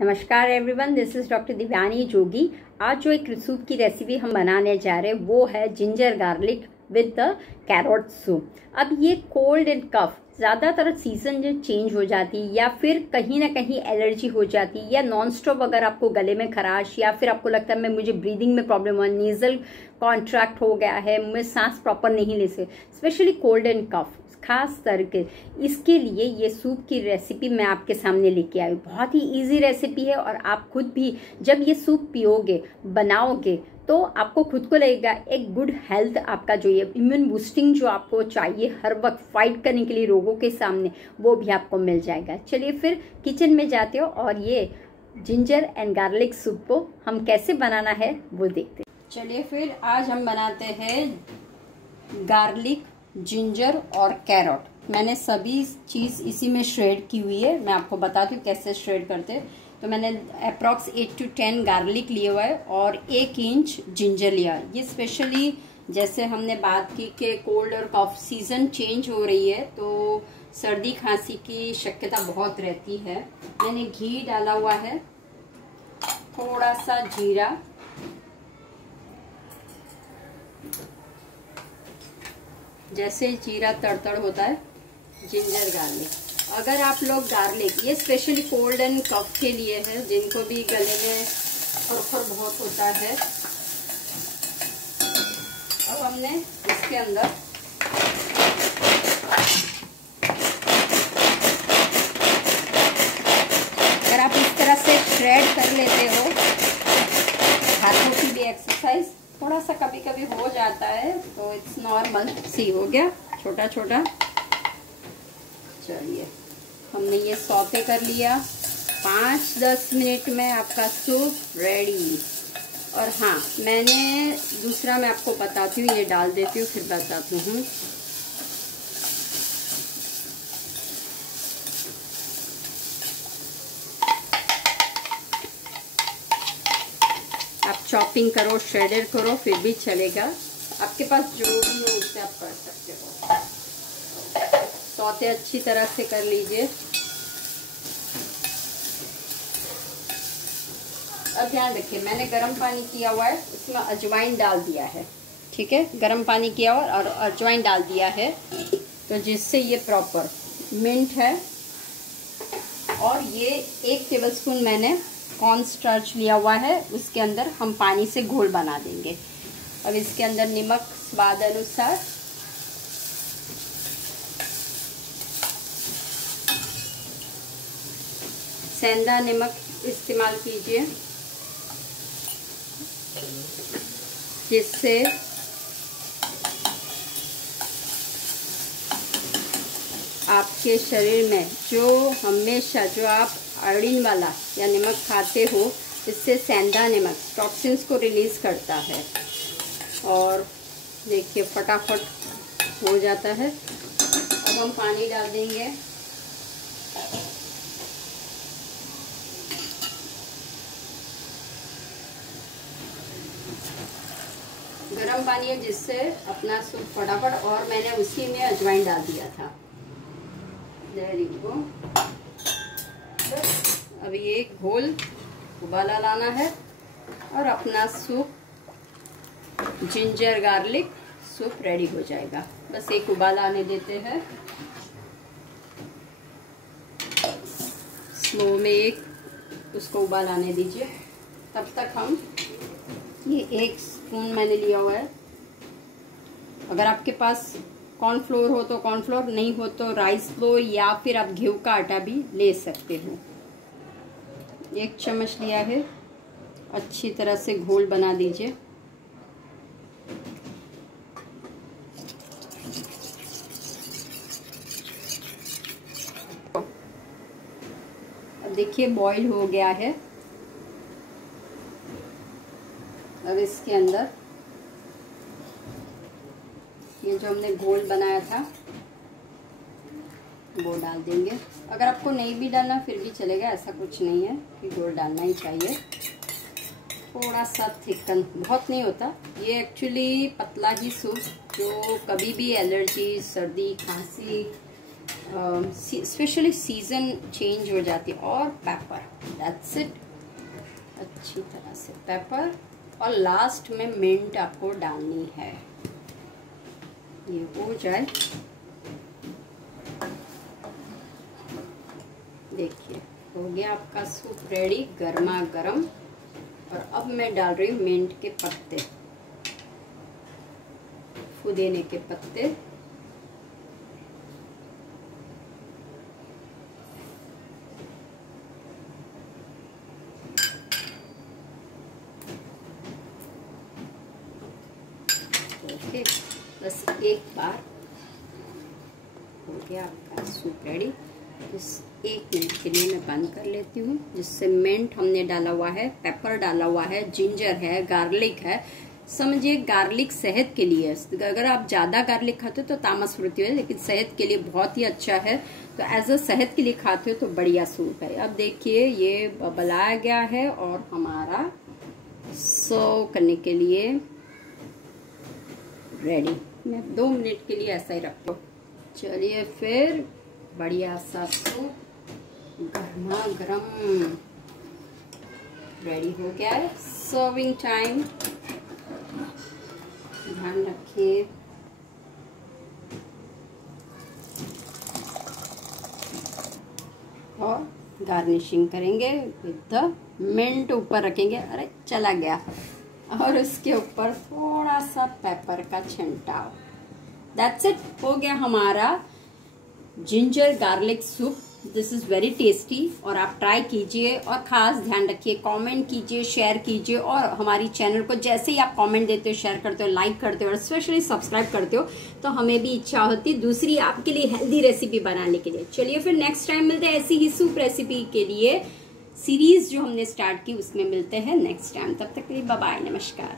नमस्कार everyone, this is doctor Divyani Jogi. आज जो एक सूप की रेसिपी हम बनाने जा रहे हैं वो है ginger garlic with the carrot soup. अब ये कोल्ड एंड कफ ज़्यादातर सीजन जो चेंज हो जाती है या फिर कहीं ना कहीं एलर्जी हो जाती है या नॉन स्टॉप अगर आपको गले में खराश या फिर आपको लगता है मुझे ब्रीदिंग में प्रॉब्लम हुआ, नेजल कॉन्ट्रैक्ट हो गया है, मैं सांस प्रॉपर नहीं ले सकती, स्पेशली कोल्ड एंड कफ खास करके, इसके लिए ये सूप की रेसिपी मैं आपके सामने लेके आई। बहुत ही इजी रेसिपी है और आप खुद भी जब ये सूप पियोगे, बनाओगे तो आपको खुद को लगेगा एक गुड हेल्थ, आपका जो ये इम्यून बूस्टिंग जो आपको चाहिए हर वक्त फाइट करने के लिए रोगों के सामने, वो भी आपको मिल जाएगा। चलिए फिर किचन में जाते हो और ये जिंजर एंड गार्लिक सूप को हम कैसे बनाना है वो देखते हैं। चलिए फिर आज हम बनाते हैं गार्लिक, जिंजर और कैरोट। मैंने सभी चीज़ इसी में श्रेड की हुई है, मैं आपको बताती हूँ कैसे श्रेड करते हैं। तो मैंने अप्रॉक्स 8 to 10 गार्लिक लिया हुआ है और 1 इंच जिंजर लिया है। ये स्पेशली जैसे हमने बात की कि कोल्ड और कफ सीजन चेंज हो रही है तो सर्दी खांसी की शक्यता बहुत रहती है। मैंने घी डाला हुआ है, थोड़ा सा जीरा, जैसे जीरा तड़तड़ होता है, जिंजर गार्लिक। अगर आप लोग गार्लिक, ये स्पेशली कोल्ड एंड कफ के लिए है, जिनको भी गले में फुरफुर बहुत होता है। अब हमने इसके अंदर अगर आप इस तरह से श्रेड कर लेते हो, हाथों की भी एक्सरसाइज, थोड़ा सा कभी कभी हो जाता है तो इट्स नॉर्मल। सी हो गया छोटा छोटा। चलिए हमने ये सौते कर लिया, 5-10 मिनट में आपका सूप रेडी। और हाँ, मैंने दूसरा मैं आपको बताती हूँ, ये डाल देती हूँ फिर बताती हूँ। आप चॉपिंग करो, श्रेडर करो, फिर भी चलेगा, आपके पास जो भी हो उससे आप कर सकते हो। सौते अच्छी तरह से कर लीजिए। अब ध्यान रखिए, मैंने गर्म पानी किया हुआ है, इसमें अजवाइन डाल दिया है, ठीक है। गर्म पानी किया हुआ और अजवाइन डाल दिया है तो जिससे ये प्रॉपर मिंट है। और ये 1 टेबलस्पून मैंने कॉर्न स्टार्च लिया हुआ है, उसके अंदर हम पानी से घोल बना देंगे। अब इसके अंदर नमक स्वाद अनुसार, सेंधा नमक इस्तेमाल कीजिए जिससे आपके शरीर में जो आप आयोडीन वाला या नमक खाते हो, इससे सेंधा नमक टॉक्सिन्स को रिलीज करता है। और देखिए फटाफट हो जाता है। अब हम पानी डाल देंगे। गरम पानी है जिससे अपना सूप फटाफट, और मैंने उसी में अजवाइन डाल दिया था। There you go. अब ये घोल उबाला लाना है और अपना soup ginger garlic soup ready हो जाएगा। बस एक उबाला आने देते हैं, स्लो में एक उसको उबाल आने दीजिए। तब तक हम ये 1 स्पून मैंने लिया हुआ है। अगर आपके पास कॉर्नफ्लोर हो तो कॉर्नफ्लोर, नहीं हो तो राइस फ्लोर या फिर आप गेहूं का आटा भी ले सकते हो। 1 चम्मच लिया है, अच्छी तरह से घोल बना दीजिए। अब देखिए बॉईल हो गया है। अब इसके अंदर ये जो हमने घोल बनाया था वो डाल देंगे। अगर आपको नहीं भी डालना फिर भी चलेगा, ऐसा कुछ नहीं है कि घोल डालना ही चाहिए। थोड़ा सा थिकन, बहुत नहीं होता, ये एक्चुअली पतला ही सूप जो कभी भी एलर्जी, सर्दी, खांसी, स्पेशली सीजन चेंज हो जाती है। और पेपर दैट्स इट। अच्छी तरह से पेपर और लास्ट में मिंट आपको डालनी है। ये हो जाए, देखिए हो गया आपका सूप रेडी, गर्मा गर्म। और अब मैं डाल रही हूँ मिंट के पत्ते, पुदीने के पत्ते। ओके, बस एक बार हो गया आपका सूप रेडी। इस 1 मिनट के लिए मैं बंद कर लेती हूँ, जिससे मिंट हमने डाला हुआ है, पेपर डाला हुआ है, जिंजर है, गार्लिक है। समझिए गार्लिक सेहत के लिए, अगर आप ज़्यादा गार्लिक खाते हो तो तामस वृद्धि है, लेकिन सेहत के लिए बहुत ही अच्छा है। तो एज अ सेहत के लिए खाते हो तो बढ़िया सूप है। अब देखिए ये बबलाया गया है और हमारा सर्व करने के लिए रेडी। मैं 2 मिनट के लिए ऐसा ही रखता हूँ। चलिए फिर बढ़िया सा सूप गर्मा गर्म रेडी हो गया है। सर्विंग टाइम, ध्यान रखिए। और गार्निशिंग करेंगे विद द मिंट, ऊपर रखेंगे। अरे चला गया। और उसके ऊपर थोड़ा सा पेपर का छिंटाव। दैट्स इट, हो गया हमारा ginger garlic soup. This is very tasty और आप ट्राई कीजिए। और खास ध्यान रखिए, कमेंट कीजिए, शेयर कीजिए। और हमारी चैनल को जैसे ही आप कमेंट देते हो, शेयर करते हो, लाइक करते हो और स्पेशली सब्सक्राइब करते हो, तो हमें भी इच्छा होती दूसरी आपके लिए हेल्दी रेसिपी बनाने के लिए। चलिए फिर नेक्स्ट टाइम मिलते हैं ऐसी ही सूप रेसिपी के लिए। सीरीज जो हमने स्टार्ट की उसमें मिलते हैं नेक्स्ट टाइम। तब तक के लिए बाय बाय, नमस्कार।